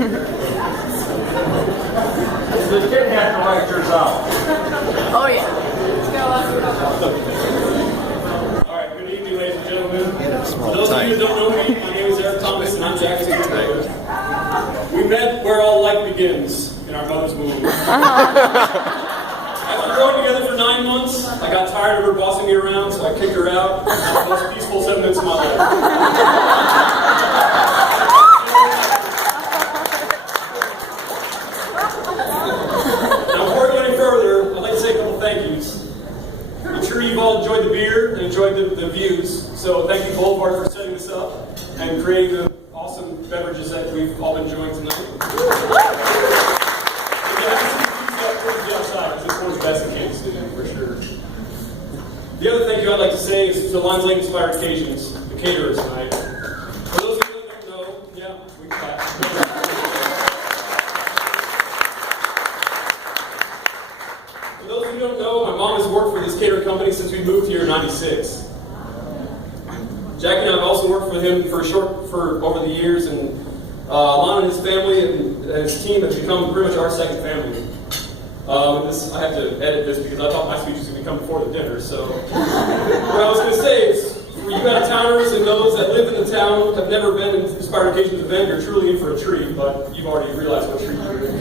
The kid had to write yours out. Oh yeah. All right, good evening, ladies and gentlemen. small For those of you who don't know me, my name is Eric Thomas, and I'm Jack's brother. We met where all life begins, in our mother's womb. After growing together for 9 months, I got tired of her bossing me around, so I kicked her out. The most peaceful 7 minutes of my life. Now, before we go any further, I'd like to say a couple thank yous. I'm sure you've all enjoyed the beer and enjoyed the views, so thank you, Boulevard, for setting this up and creating the awesome beverages that we've all been enjoying tonight. Outside, this one's best in Kansas City, for sure. The other thank you I'd like to say is to Lines Lake Inspired Occasions, the caterers tonight. For those of you that don't know, yeah, we clap. For those of you who don't know, my mom has worked for this catering company since we moved here in '96. Jackie and I have also worked with him for over the years, and Lon and his family and his team have become pretty much our second family. I have to edit this because I thought my speech was going to come before the dinner. So, what I was going to say is, for you out-of-towners and those that live in the town, have never been in Inspired Occasions event, you're truly in for a treat, but you've already realized what treat you're in.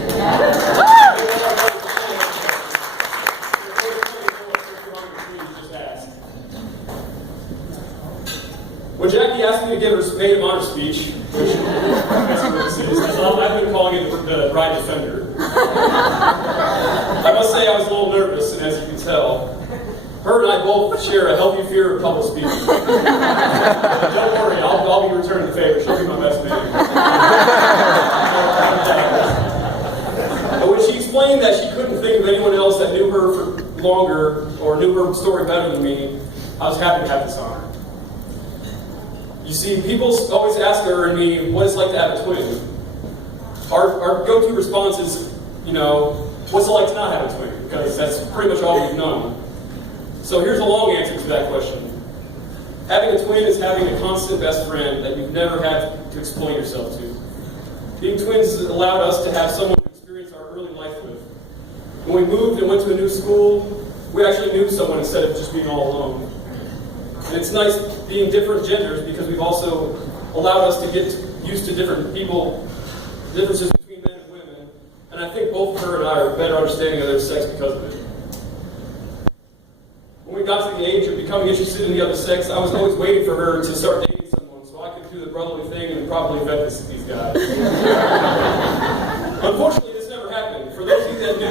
When Jackie asked me to give her maid of honor speech, which I've been calling it the bride defender, I must say I was a little nervous, and as you can tell, her and I both share a healthy fear of public speaking. Don't worry, I'll be returning the favor. She'll be my best man. But when she explained that she couldn't think of anyone else that knew her for longer or knew her story better than me, I was happy to have this honor. You see, people always ask her and me what it's like to have a twin. Our go-to response is, what's it like to not have a twin? Because that's pretty much all we've known. So here's a long answer to that question. Having a twin is having a constant best friend that you've never had to explain yourself to. Being twins allowed us to have someone to experience our early life with. When we moved and went to a new school, we actually knew someone instead of just being all alone. And it's nice being different genders because we've also allowed us to get used to different people, differences between men and women, and I think both her and I are better understanding of their sex because of it. When we got to the age of becoming interested in the other sex, I was always waiting for her to start dating someone so I could do the brotherly thing and probably vet these guys. Unfortunately, this never happened. For those of you that knew...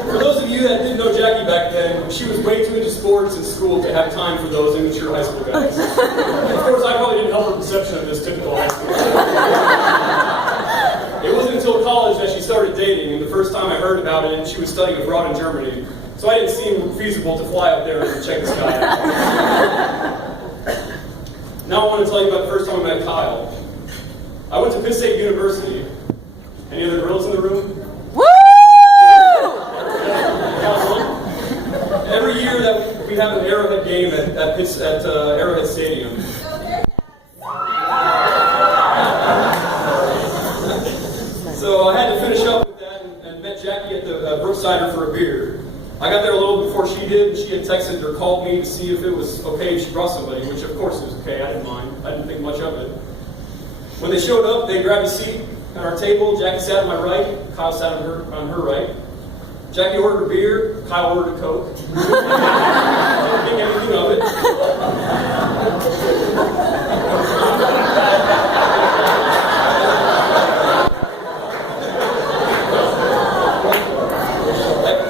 For those of you that didn't know Jackie back then, she was way too into sports and school to have time for those immature high school guys. Of course, I probably didn't help her perception of this typical high school. It wasn't until college that she started dating, and the first time I heard about it, she was studying abroad in Germany. So I didn't seem feasible to fly up there and check this guy out. Now I want to tell you about the first time I met Kyle. I went to Pitt State University. Any other girls in the room? Woo! Every year that we have an Arrowhead game at Arrowhead Stadium. So I had to finish up with that and met Jackie at the Brooksider for a beer. I got there a little before she did, and she had texted or called me to see if it was okay if she brought somebody, which of course it was okay, I didn't mind. I didn't think much of it. When they showed up, they grabbed a seat at our table. Jackie sat on my right, Kyle sat on her right. Jackie ordered a beer, Kyle ordered a Coke. Didn't think anything of it.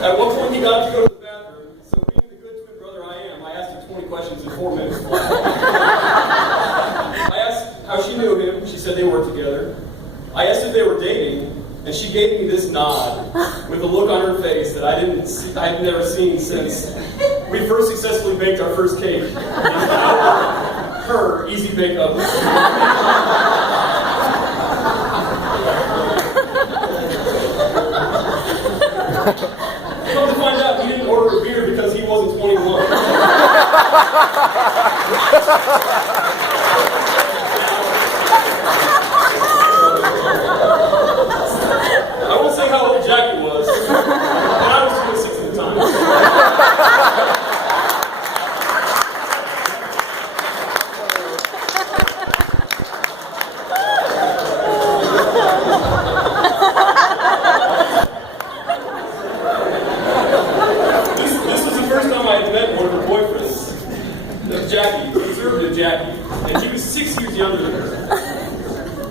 At one point, he got to go to the bathroom. So, being the good twin brother I am, I asked her 20 questions in 4 minutes flat. I asked how she knew him. She said they worked together. I asked if they were dating, and she gave me this nod with a look on her face that I'd never seen since we first successfully baked our first cake. Her easy bake oven. wasn't 21. I won't say how old Jackie was, but I was 26 at the time. This was the first time I had met one of her boyfriends, Jackie, conservative Jackie, and he was 6 years younger than her.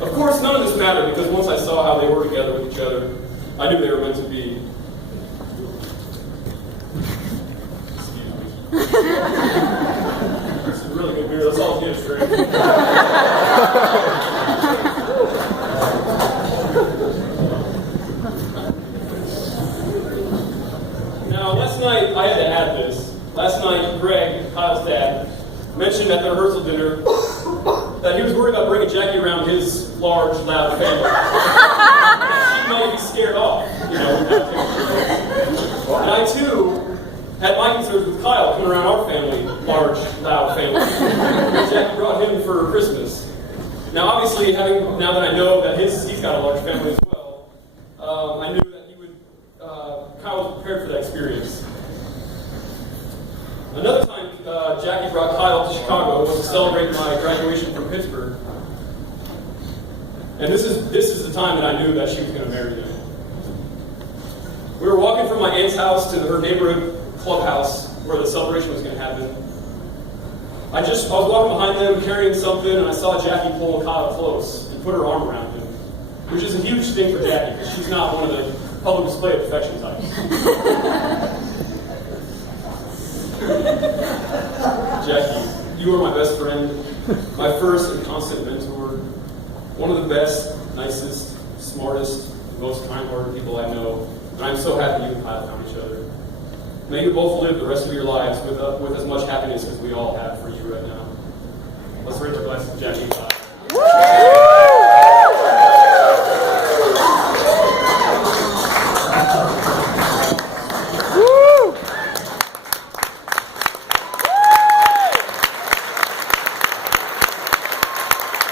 Of course, none of this mattered because once I saw how they were together with each other, I knew they were meant to be. Excuse me. This is really good beer. Let's all get a drink. Now, last night, I had to add this. Last night, Greg, Kyle's dad, mentioned at the rehearsal dinner that he was worried about bringing Jackie around his large, loud family. She might be scared off, you know. And I, too, had my concerns with Kyle coming around our family, large, loud family. Jackie brought him for Christmas. Now, obviously, now that I know that he's got a large family as well, I knew that Kyle was prepared for that experience. Another time, Jackie brought Kyle to Chicago was to celebrate my graduation from Pittsburgh. And this is the time that I knew that she was going to marry him. We were walking from my aunt's house to her neighborhood clubhouse where the celebration was going to happen. I was walking behind them carrying something, and I saw Jackie pull Kyle close and put her arm around him, which is a huge thing for Jackie because she's not one of the public display of affection types. Jackie, you are my best friend, my first and constant mentor, one of the best, nicest, smartest, most kind-hearted people I know, and I'm so happy you and Kyle found each other. May you both live the rest of your lives with as much happiness as we all have for you right now. Let's raise our glasses to Jackie and Kyle.